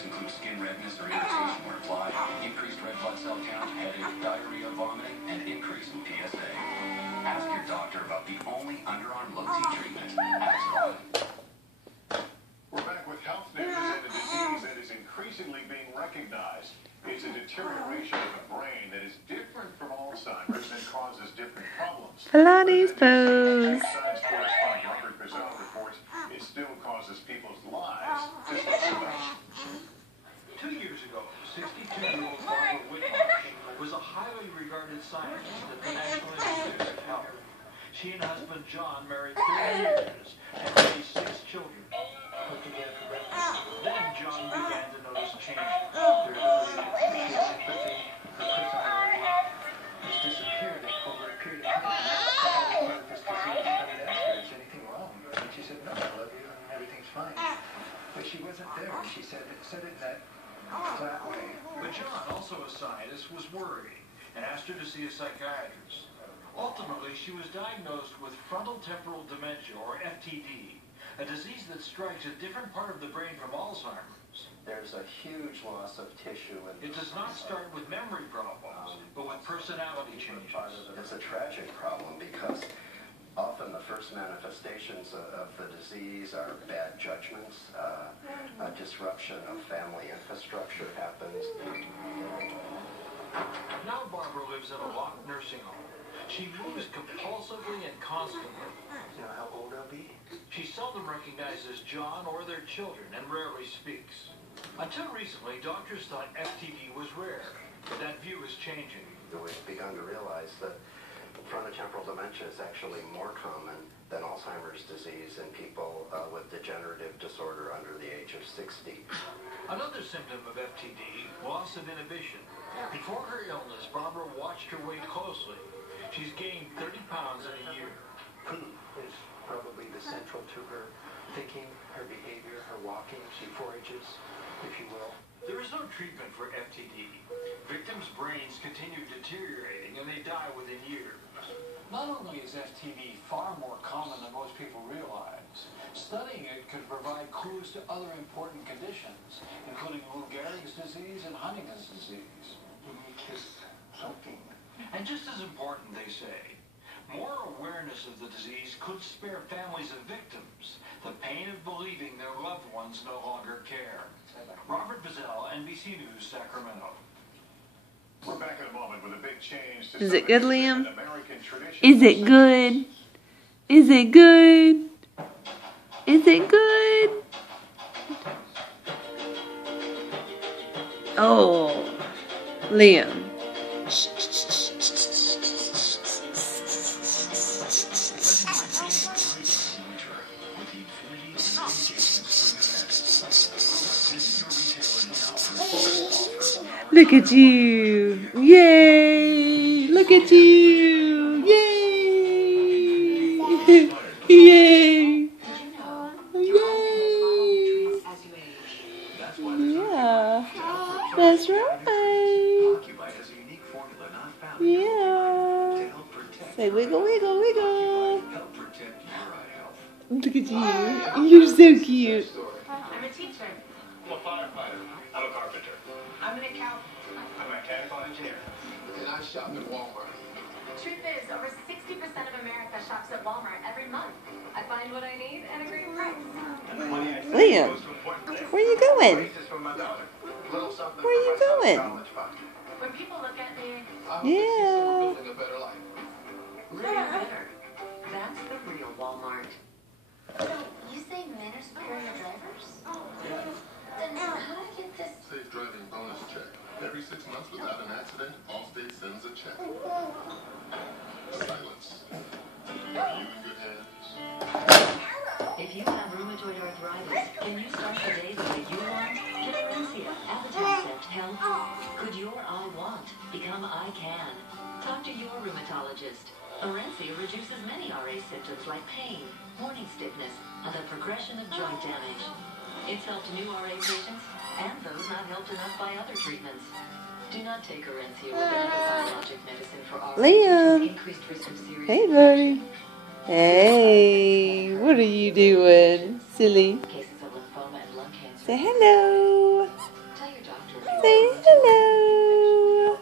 types include skin redness or irritation where applied, increased red blood cell count, headache, diarrhea, vomiting, and increase in PSA. Ask your doctor about the only underarm low-T treatment. Axelrod. We're back with health news and a disease that is increasingly being recognized. It's a deterioration of the brain that is different from Alzheimer's and causes different problems. Pilates pose. Science correspondent Robert Bazell reports it still causes people's lives to suffer. 2 years ago, 62-year-old Barbara Whitmarsh was a highly regarded scientist at the National Institute of Health. She and husband John married 30 years and raised 6 children. Then John began to notice changes. Their ability to appreciate empathy, her personality, just disappeared over a period of time. I was part of this disease. I would ask her, is anything wrong? And she said, no, I love you, and everything's fine. But she wasn't there. She said it in that flat way. But John, also a scientist, was worried and asked her to see a psychiatrist. Ultimately, she was diagnosed with frontotemporal dementia, or FTD, a disease that strikes a different part of the brain from Alzheimer's. There's a huge loss of tissue. It does not start with memory problems, but with personality changes. It's a tragic problem because often the first manifestations of the disease are bad judgments, a disruption of family infrastructure happens. Now Barbara lives in a locked nursing home. She moves compulsively and constantly. You know how old I'll be? She seldom recognizes John or their children and rarely speaks. Until recently, doctors thought FTD was rare, but that view is changing. We've begun to realize that frontotemporal dementia is actually more common than Alzheimer's disease in people with degenerative disorder under the age of 60. Another symptom of FTD, loss of inhibition. Before her illness, Barbara watched her weight closely. She's gained 30 pounds in a year. Food is probably the central to her thinking, her behavior, her walking. She forages, if you will. There is no treatment for FTD. Victims' brains continue deteriorating and they die within years. Not only is FTD far more common than most people realize, studying it could provide clues to other important conditions, including Lou Gehrig's disease and Huntington's disease. Just something. And just as important, they say, more awareness of the disease could spare families of victims the pain of believing their loved ones no longer care. Robert Bazell, NBC News, Sacramento. We're back in a moment with a big change to Is it good, Liam? American tradition. Is it good? Is it good? Is it good? Oh, Liam. Look at you. Yay. Look at you. Yay. Yay. Yay. Yeah. That's right. Yeah. Say wiggle, wiggle, wiggle. Look at you. You're so cute. I'm a teacher. I'm a firefighter. I'm a carpenter. I'm an accountant. I'm a mechanical engineer. And I shop at Walmart. The truth is, over 60% of America shops at Walmart every month. I find what I need at a great price. Liam, where you going? Where you going? When people look at me, Yeah. Building a better life. living better. That's the real Walmart. You say men are superior drivers? Yeah. Then how do I get this? Safe driving bonus check. Every 6 months without an accident, Allstate sends a check. Silence. Are you in good hands? If you have rheumatoid arthritis, can you start the day the way you want? Get Orencia, Avitacept Health. Could your I want become I can? Talk to your rheumatologist. Orencia reduces many RA symptoms like pain, morning stiffness, and the progression of joint damage. It's helped new RA patients and those not helped enough by other treatments. Do not take Orencia with another biologic medicine for RA. Liam. Increased risk of serious Hey, buddy. Hey, what are you doing, silly? cases of lymphoma and lung cancer. Say hello. Say hello.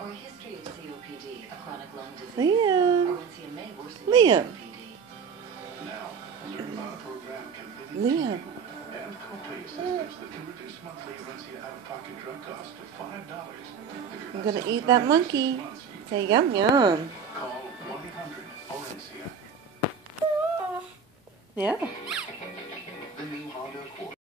Or a history of COPD, a chronic lung disease. Liam. Orencia may worsen Liam. COPD. Now, learn about a program committed Liam. to you and copay assistance that can reduce monthly Orencia out-of-pocket drug costs to $5. If I'm you're gonna not eat that monkey. Say yum yum. Call 1-800-ORENCIA. Yeah. The new Honda Accord.